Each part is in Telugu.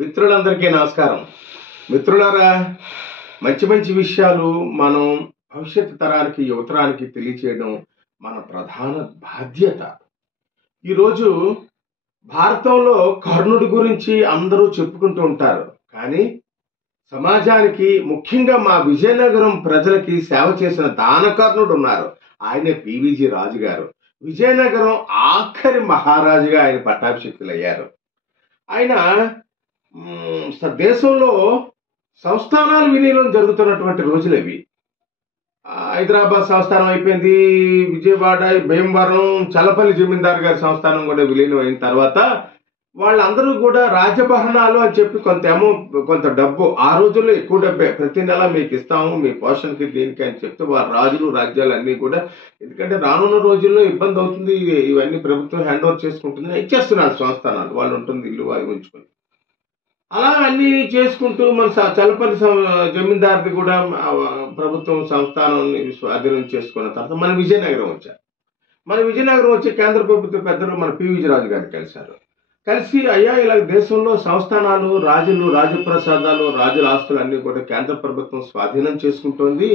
మిత్రులందరికీ నమస్కారం. మిత్రులారా, మంచి మంచి విషయాలు మనం భవిష్యత్తు తరానికి, యువతరానికి తెలియచేయడం మన ప్రధాన బాధ్యత. ఈరోజు భారతంలో కర్ణుడి గురించి అందరూ చెప్పుకుంటూ ఉంటారు. కానీ సమాజానికి, ముఖ్యంగా మా విజయనగరం ప్రజలకి సేవ చేసిన దానకర్ణుడు ఉన్నారు. ఆయనే పివిజి రాజు గారు. విజయనగరం ఆఖరి మహారాజుగా ఆయన పట్టాభిషిక్తులయ్యారు. ఆయన దేశంలో సంస్థానాలు విలీనం జరుగుతున్నటువంటి రోజులు అవి. హైదరాబాద్ సంస్థానం అయిపోయింది, విజయవాడ, భీమవరం, చల్లపల్లి జమీందారు గారి సంస్థానం కూడా విలీనం అయిన తర్వాత వాళ్ళందరూ కూడా రాజభరణాలు అని చెప్పి కొంత డబ్బు, ఆ రోజుల్లో ఎక్కువ డబ్బే, ప్రతి నెల మీకు ఇస్తాము మీ పోషణకి దీనికి అని చెప్తే వారు రాజులు రాజ్యాలు అన్నీ కూడా, ఎందుకంటే రానున్న రోజుల్లో ఇబ్బంది అవుతుంది, ఇవన్నీ ప్రభుత్వం హ్యాండ్ ఓవర్ చేసుకుంటుంది, ఇచ్చేస్తున్నారు సంస్థానాలు, వాళ్ళు ఉంటుంది ఇల్లు అవి ఉంచుకొని. అలా అన్ని చేసుకుంటూ మన చల్లపల్లి జమీందారుది కూడా ప్రభుత్వం సంస్థానాన్ని స్వాధీనం చేసుకున్న తర్వాత మన విజయనగరం వచ్చారు. మన విజయనగరం వచ్చి కేంద్ర ప్రభుత్వ పెద్దలు మన పివిజి రాజు గారిని కలిసి అయ్యా ఇలా దేశంలో సంస్థానాలు, రాజులు, రాజప్రసాదాలు, రాజుల ఆస్తులు అన్ని కూడా కేంద్ర ప్రభుత్వం స్వాధీనం చేసుకుంటోంది,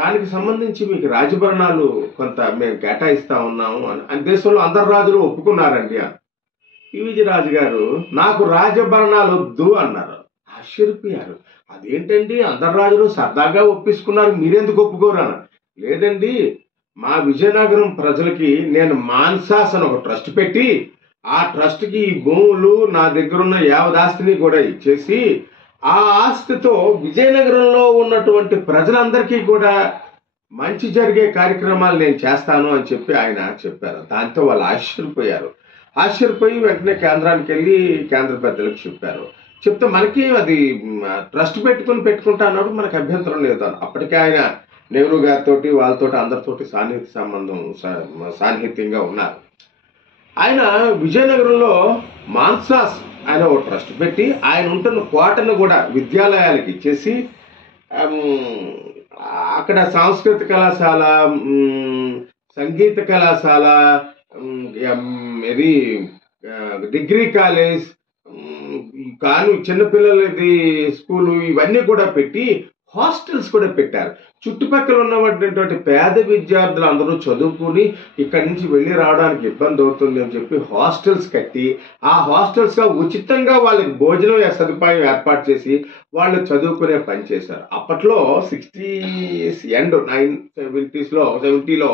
దానికి సంబంధించి మీకు రాజభరణాలు కొంత మేము కేటాయిస్తా ఉన్నాము అని దేశంలో అందరు రాజులు ఒప్పుకున్నారండి అని. పివిజి రాజు గారు నాకు రాజభరణాలు వద్దు అన్నారు. ఆశ్చర్యపోయారు. అదేంటండి, అందరు రాజులు సరదాగా ఒప్పించుకున్నారు, మీరెందుకు ఒప్పుకోరు అన్న. లేదండి, మా విజయనగరం ప్రజలకి నేను మాన్సాస్ అని ఒక ట్రస్ట్ పెట్టి, ఆ ట్రస్ట్కి ఈ భూములు, నా దగ్గర ఉన్న యావదాస్తిని కూడా ఇచ్చేసి, ఆ ఆస్తితో విజయనగరంలో ఉన్నటువంటి ప్రజలందరికీ కూడా మంచి జరిగే కార్యక్రమాలు నేను చేస్తాను అని చెప్పి ఆయన చెప్పారు. దాంతో వాళ్ళు ఆశ్చర్యపోయి వెంటనే కేంద్రానికి వెళ్ళి కేంద్ర పెద్దలకు చెప్పారు. చెప్తే మనకి అది ట్రస్ట్ పెట్టుకుంటా అన్నాడు, మనకు అభ్యంతరం లేదు అని. అప్పటికే ఆయన నెహ్రూ గారితో వాళ్ళతో అందరితోటి సాన్నిహిత్యంగా ఉన్నారు. ఆయన విజయనగరంలో మాన్సాస్ ఆయన ఒక ట్రస్ట్ పెట్టి, ఆయన ఉంటున్న కోటను కూడా విద్యాలయాలకు ఇచ్చేసి, అక్కడ సాంస్కృతిక కళాశాల, సంగీత కళాశాల, ఇది డిగ్రీ కాలేజ్, కానీ చిన్నపిల్లలది స్కూలు, ఇవన్నీ కూడా పెట్టి హాస్టల్స్ కూడా పెట్టారు. చుట్టుపక్కల ఉన్నటువంటి పేద విద్యార్థులు అందరూ చదువుకుని ఇక్కడి నుంచి వెళ్ళి రావడానికి ఇబ్బంది అవుతుంది అని చెప్పి హాస్టల్స్ కట్టి, ఆ హాస్టల్స్గా ఉచితంగా వాళ్ళకి భోజనం సదుపాయం ఏర్పాటు చేసి వాళ్ళు చదువుకునే పని చేశారు. అప్పట్లో 60s ఎండ్ 70లో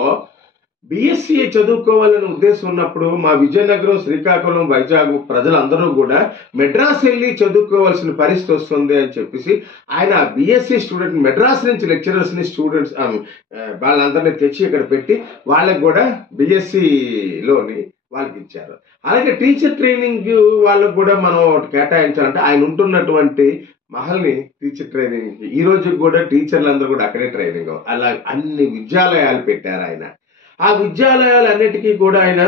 బిఎస్సీ చదువుకోవాలనే ఉద్దేశం ఉన్నప్పుడు మా విజయనగరం, శ్రీకాకుళం, వైజాగ్ ప్రజలందరూ కూడా మెడ్రాస్ వెళ్ళి చదువుకోవాల్సిన పరిస్థితి వస్తుంది అని చెప్పేసి ఆయన బిఎస్సీ స్టూడెంట్, మెడ్రాస్ నుంచి లెక్చరర్స్ని, స్టూడెంట్స్ వాళ్ళందరినీ తెచ్చి ఇక్కడ పెట్టి వాళ్ళకి కూడా బిఎస్సీలోని వాళ్ళకి ఇచ్చారు. అలాగే టీచర్ ట్రైనింగ్ వాళ్ళకు కూడా మనం ఒకటి కేటాయించాలంటే ఆయన ఉంటున్నటువంటి మహల్ని టీచర్ ట్రైనింగ్, ఈ రోజు కూడా టీచర్లందరూ కూడా అక్కడే ట్రైనింగ్, అలా అన్ని విద్యాలయాలు పెట్టారు ఆయన. ఆ విద్యాలయాలన్నిటికీ కూడా ఆయన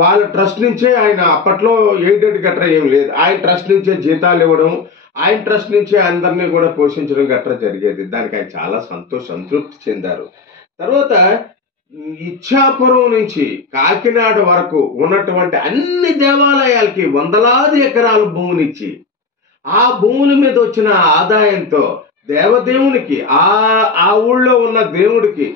వాళ్ళ ట్రస్ట్ నుంచే, ఆయన అప్పట్లో ఎయిడెడ్ గట్రా ఏం లేదు, ఆయన ట్రస్ట్ నుంచే జీతాలు ఇవ్వడం, ఆయన ట్రస్ట్ నుంచే అందరినీ కూడా పోషించడం గట్రా జరిగేది. దానికి ఆయన చాలా సంతృప్తి చెందారు. తర్వాత ఇచ్చాపురం నుంచి కాకినాడ వరకు ఉన్నటువంటి అన్ని దేవాలయాలకి వందలాది ఎకరాల భూమినిచ్చి, ఆ భూముల మీద వచ్చిన ఆదాయంతో దేవదేవునికి, ఆ ఊళ్ళో ఉన్న దేవుడికి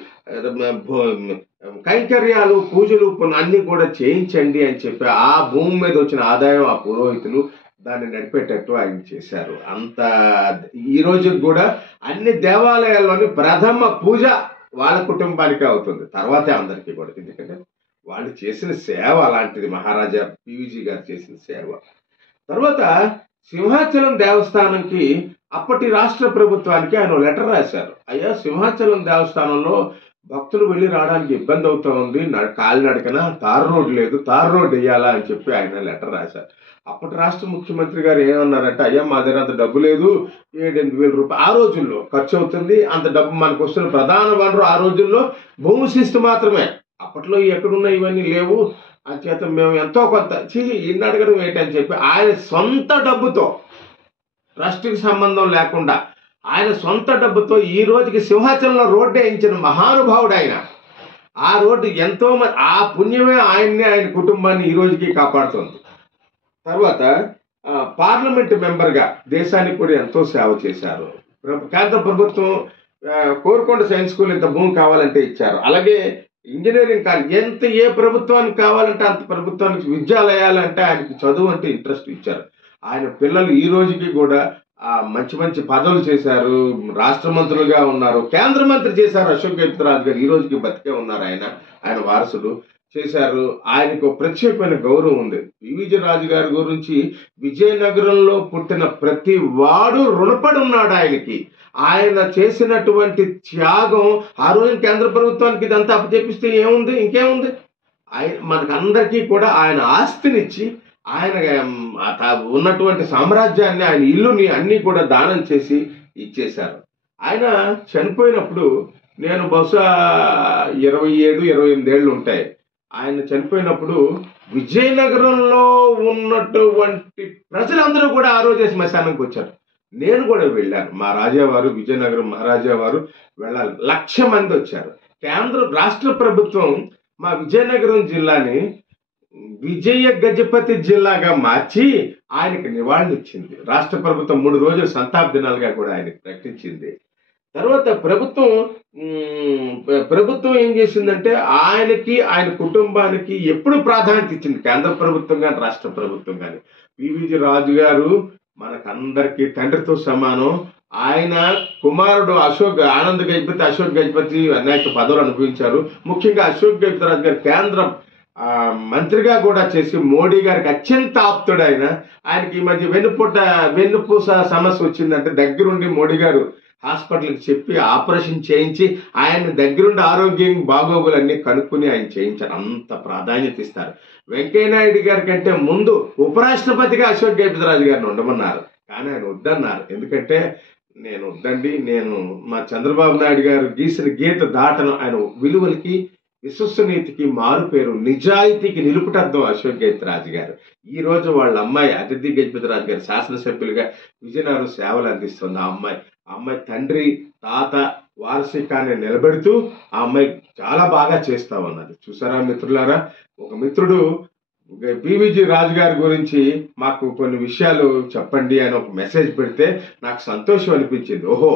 కైంకర్యాలు, పూజలు అన్ని కూడా చేయించండి అని చెప్పి ఆ భూమి మీద వచ్చిన ఆదాయం ఆ పురోహితులు దాన్ని నడిపేటట్టు ఆయన చేశారు. అంత ఈ రోజుకి కూడా అన్ని దేవాలయాల్లోని ప్రథమ పూజ వాళ్ళ కుటుంబానికి అవుతుంది, తర్వాతే అందరికీ కూడా. ఎందుకంటే వాళ్ళు చేసిన సేవ అలాంటిది, మహారాజా పివిజి గారు చేసిన సేవ. తర్వాత సింహాచలం దేవస్థానంకి అప్పటి రాష్ట్ర ప్రభుత్వానికి ఆయన లెటర్ రాశారు. అయ్యా, సింహాచలం దేవస్థానంలో భక్తులు వెళ్ళి రావడానికి ఇబ్బంది అవుతా ఉంది, కాలినడకన తార్ రోడ్డు లేదు, తార్ రోడ్డు వేయాలా అని చెప్పి ఆయన లెటర్ రాశారు. అప్పటి రాష్ట్ర ముఖ్యమంత్రి గారు ఏమన్నారంటే, అయ్యా మా దగ్గర అంత డబ్బు లేదు, 7-8 వేల రూపాయలు ఆ రోజుల్లో ఖర్చు అవుతుంది, అంత డబ్బు మనకు వస్తున్న ప్రధాన వనరు ఆ రోజుల్లో భూమి శిస్తు మాత్రమే, అప్పట్లో ఎక్కడున్నా ఇవన్నీ లేవు, అంచేత మేము ఎంతో కొంత ఇన్ని అడగడం ఏంటని చెప్పి ఆయన సొంత డబ్బుతో, ట్రస్ట్కి సంబంధం లేకుండా ఆయన సొంత డబ్బుతో ఈ రోజుకి సింహాచలంలో రోడ్డు వేయించిన మహానుభావుడు ఆయన. ఆ రోడ్డు ఎంతో మంది, ఆ పుణ్యమే ఆయన్ని, ఆయన కుటుంబాన్ని ఈ రోజుకి కాపాడుతుంది. తర్వాత పార్లమెంట్ మెంబర్గా దేశానికి కూడా ఎంతో సేవ చేశారు. కేంద్ర ప్రభుత్వం కోరుకొండ సైన్స్ స్కూల్ ఇంత భూమి కావాలంటే ఇచ్చారు. అలాగే ఇంజనీరింగ్ ఎంత ఏ ప్రభుత్వానికి కావాలంటే అంత ప్రభుత్వానికి విద్యాలయాలంటే ఆయనకి చదువు అంటే ఇంట్రెస్ట్ ఇచ్చారు. ఆయన పిల్లలు ఈ రోజుకి కూడా మంచి మంచి పదవులు చేశారు, రాష్ట్ర మంత్రులుగా ఉన్నారు, కేంద్ర మంత్రి చేశారు. అశోక్ గజపతిరాజు గారు ఈ రోజుకి బతికే ఉన్నారు. ఆయన వారసుడు చేశారు. ఆయనకు ప్రత్యేకమైన గౌరవం ఉంది. పివిజి రాజు గారి గురించి విజయనగరంలో పుట్టిన ప్రతి వాడు రుణపడి ఉన్నాడు ఆయనకి. ఆయన చేసినటువంటి త్యాగం ఆ రోజు కేంద్ర ప్రభుత్వానికి ఇదంతా అప్పచెప్పిస్తే ఏముంది, ఇంకేముంది? మనకందరికీ కూడా ఆయన ఆస్తినిచ్చి ఆయన ఉన్నటువంటి సామ్రాజ్యాన్ని, ఆయన ఇల్లుని అన్ని కూడా దానం చేసి ఇచ్చేశారు. ఆయన చనిపోయినప్పుడు నేను బహుశా 27-28 ఏళ్ళు ఉంటాయి. ఆయన చనిపోయినప్పుడు విజయనగరంలో ఉన్నటువంటి ప్రజలందరూ కూడా ఆ రోజే శ్మశానానికి వచ్చారు. నేను కూడా వెళ్ళాను. మా రాజావారు, విజయనగరం మహారాజా వారు వెళ్ళాలి. 1,00,000 మంది వచ్చారు. రాష్ట్ర ప్రభుత్వం మా విజయనగరం జిల్లాని విజయ గజపతి జిల్లాగా మార్చి ఆయనకి నివాళులిచ్చింది. రాష్ట్ర ప్రభుత్వం 3 రోజులు సంతాప దినాలుగా కూడా ఆయనకి ప్రకటించింది. తర్వాత ప్రభుత్వం ఏం చేసిందంటే ఆయనకి, ఆయన కుటుంబానికి ఎప్పుడు ప్రాధాన్యత ఇచ్చింది, కేంద్ర ప్రభుత్వం కానీ రాష్ట్ర ప్రభుత్వం కానీ. పివిజి రాజు గారు మనకందరికీ తండ్రితో సమానం. ఆయన కుమారుడు ఆనంద్ గజపతి, అశోక్ గజపతి అనేక పదవులు అనుభవించారు. ముఖ్యంగా అశోక్ గజపతిరాజు గారు కేంద్ర మంత్రిగా కూడా చేసి మోడీ గారికి అత్యంత ఆప్తుడు. ఆయనకి ఈ మధ్య వెన్నుపూస సమస్య వచ్చిందంటే దగ్గరుండి మోడీ గారు హాస్పిటల్కి చెప్పి ఆపరేషన్ చేయించి ఆయన దగ్గరుండి ఆరోగ్యం బాగోగులన్నీ కనుక్కుని ఆయన చేయించారు. అంత ప్రాధాన్యత ఇస్తారు. వెంకయ్యనాయుడు గారి కంటే ముందు ఉపరాష్ట్రపతిగా అశోక్ గజపతిరాజు గారిని ఉండమన్నారు. కానీ ఆయన వద్దన్నారు. ఎందుకంటే నేను మా చంద్రబాబు నాయుడు గారు గీసిన గీత దాటను. ఆయన విలువలకి, విశ్వసనీయతకి మారుపేరు, నిజాయితీకి నిలుపుటద్దం అశోక్ గజపతిరాజు గారు. ఈ రోజు వాళ్ళ అమ్మాయి అతిథి గజపతిరాజు గారు శాసనసభ్యులుగా విజయనగరం సేవలు అందిస్తుంది. ఆ అమ్మాయి తండ్రి, తాత వారసత్వాన్ని నిలబెడుతూ ఆ అమ్మాయి చాలా బాగా చేస్తా ఉన్నది. చూసారా మిత్రులారా, ఒక మిత్రుడు పివిజి రాజు గారి గురించి మాకు కొన్ని విషయాలు చెప్పండి అని ఒక మెసేజ్ పెడితే నాకు సంతోషం అనిపించింది. ఓహో,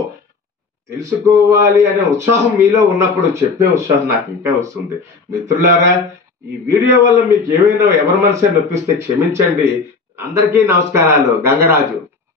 తెలుసుకోవాలి అనే ఉత్సాహం మీలో ఉన్నప్పుడు చెప్పే ఉత్సాహం నాకు ఇంకా వస్తుంది. మిత్రులారా, ఈ వీడియో వల్ల మీకు ఏమైనా ఎవరి మనసే నొప్పిస్తే క్షమించండి. అందరికీ నమస్కారాలు. గంగరాజు.